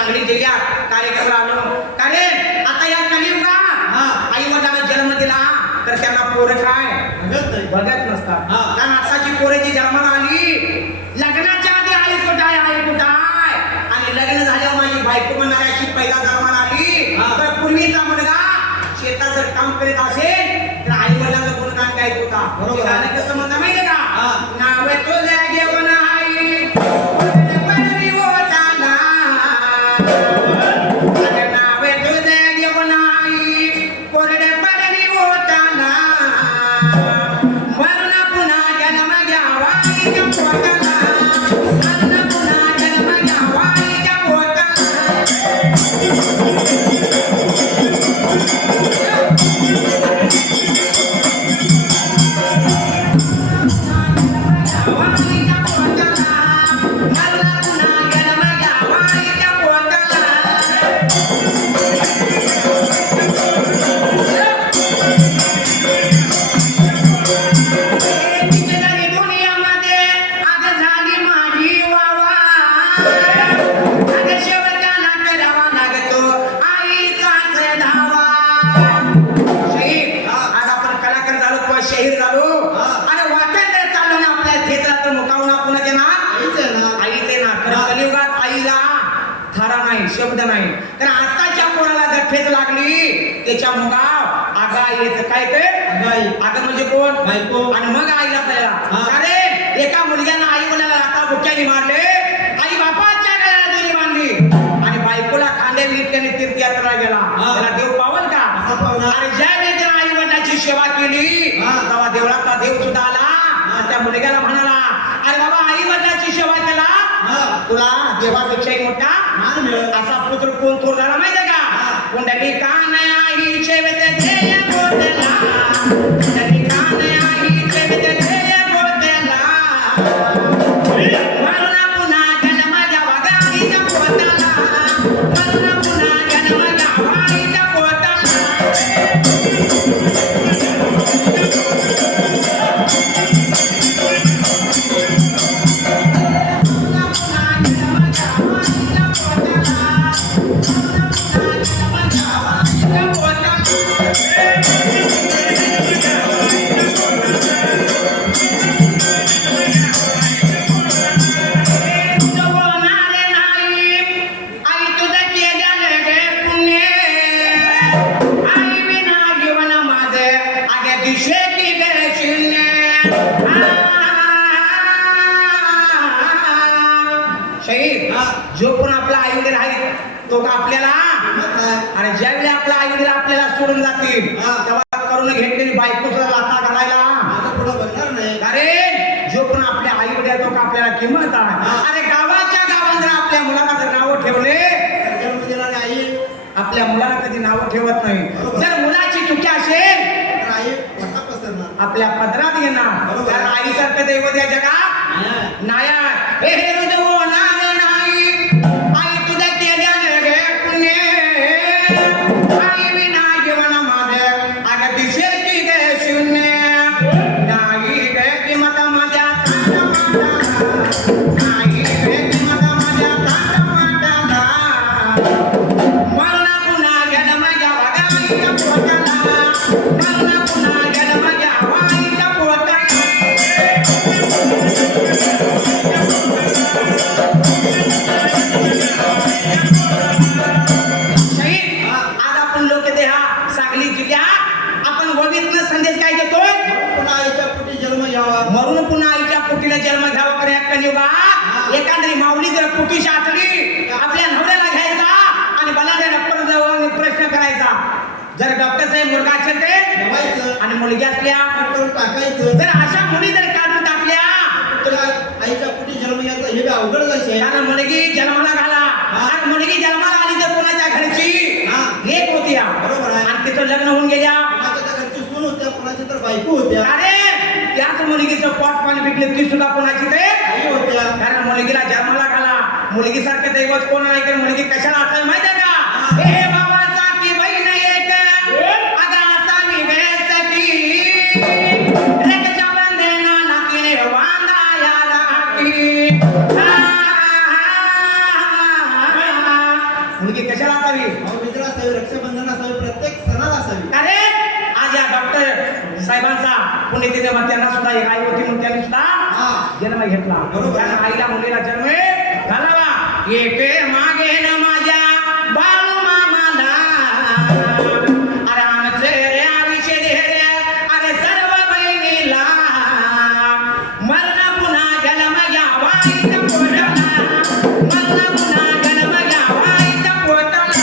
सांगली जिल्ह्यात कार्यक्रम आलो. कारण आता या कलियुगात आई वडिलांना जन्म दिला तर त्यांना पोरं काय बघत नसतात. कारण आताची पोरं जी जन्माला आली लग्नाच्या आधी आई कुठं आहे आई कुठं आहे आणि लग्न झाल्यावर माझी बायको म्हणणाऱ्याची पहिला जन्माला आली तर पूर्वीचा मुलगा शेतात जर काम करीत असेल तर आई वडिलांना गुणगान गायत होता. गाणं कसं म्हणता माहितीये का? नाव तुझं घेऊन आई पडली होताना, नाव तुझं घेऊन आई कोरडे पडली होताना, मरण पुन्हा जन्म घ्यावा आईच्या पोटाला, मरण पुन्हा जन्म घ्यावा आईच्या पोटाला. शब्द नाही तर आताच्या पोराला जर ठेच लागली त्याच्या मुगाव आगा येत काय ते आगा म्हणजे कोण बायको आणि मग आईला पहिला. अरे एका मुलग्यानं आई वडिलांना आता बुक्याने मारले, आई बापाच्या गळ्याला दोरी बांधली आणि बायकोला खांदे विकल्याने तीर्थयात्रा गेला. त्याला देव पावल का? अरे ज्या वेळी आई वडिलांची सेवा केली तेव्हा देवळातला देव सुद्धा आला. त्या मुलग्याला म्हणाला अरे बाबा आई वडिलांची सेवा केला तुला देवापेक्षाही मोठा मान मिळेल. असा पुत्र कोण थोरला माहितीये का? कुंडली कान्या आई सेवेत ध्येय गोतेला, कुंडली कान्या आई सेवेत ध्येय गोतेला, मरण पुन्हा जन्म घ्यावा आईच्या पोटाला, मरण पुन्हा जन्म घ्यावा आईच्या पोटाला. जो पण आपला आई वडील आहे तो का आपल्याला आणि ज्यावेळी आपला आई वडील आपल्याला सोडून जातील तेव्हा करून घेतलेली बायको सुद्धा लाथा घालायला पुढे बघणार नाही. अरे जो पण आपल्या आई वडील तो का आपल्याला किंमत आहे. अरे गावाच्या गावात जर आपल्या मुलाला जर नावं ठेवले आई आपल्या मुलाला कधी नावं ठेवत नाही. जर मुलाची चुकी असेल तर आई आपल्या पदरात घेणार. कारण आईसारखं दैवत या जगात नाही. हे मरून पुन्हा आईच्या पोटीला जन्म घ्यावा. कर कलियुगात एखादी माऊली जर पोटी साचली आपल्या नवऱ्याला घ्यायचा आणि बलाने परत जाऊन प्रश्न करायचा. जर डॉक्टर साहेब मुलगा असेल ते ठेवायचं आणि मुलगी असल्या टाकायचं. जर अशा मुली जर काढून टाकल्या तर आईच्या पोटी जन्म घ्यायचा हे अवघड जायचं. कारण मुलगी जन्माला घाला आणि मुलगी जन्माला आली तर कोणाच्या घरची लेक होती बरोबर आहे आणि तिचं लग्न होऊन गेल्या कोणाच्या घरची सून होत्या कोणाची तर बायको होत्या. अरे त्याच मुलगीचं पोट पाणी पिकले ती सुद्धा कोणाची ते आई होत्या. कारण मुलगीला जन्माला घाला. मुलगी सारखं दैवत कोण नाही तर मुलगी कशाला असेल माहितीये का? हे बाबासाठी बहीण एक अगाचा निवेसकी रक्तच्या बंधनाला तिने बांधाया राखी. पुण्यतिथी मग त्यांना सुद्धा एक आई होती म्हणून त्यांनी सुद्धा जन्म घेतला. बरोबर. त्यांना आईला मुलीला जन्म घालावा. येते मागे न माझ्या बाळू मामाला, अरे आमचे रे आविषे रे, अरे सर्व बहिणीला मरण पुन्हा जन्म घ्यावा इथं पोटाला, मरण पुन्हा जन्म घ्यावा इथं पोटाला.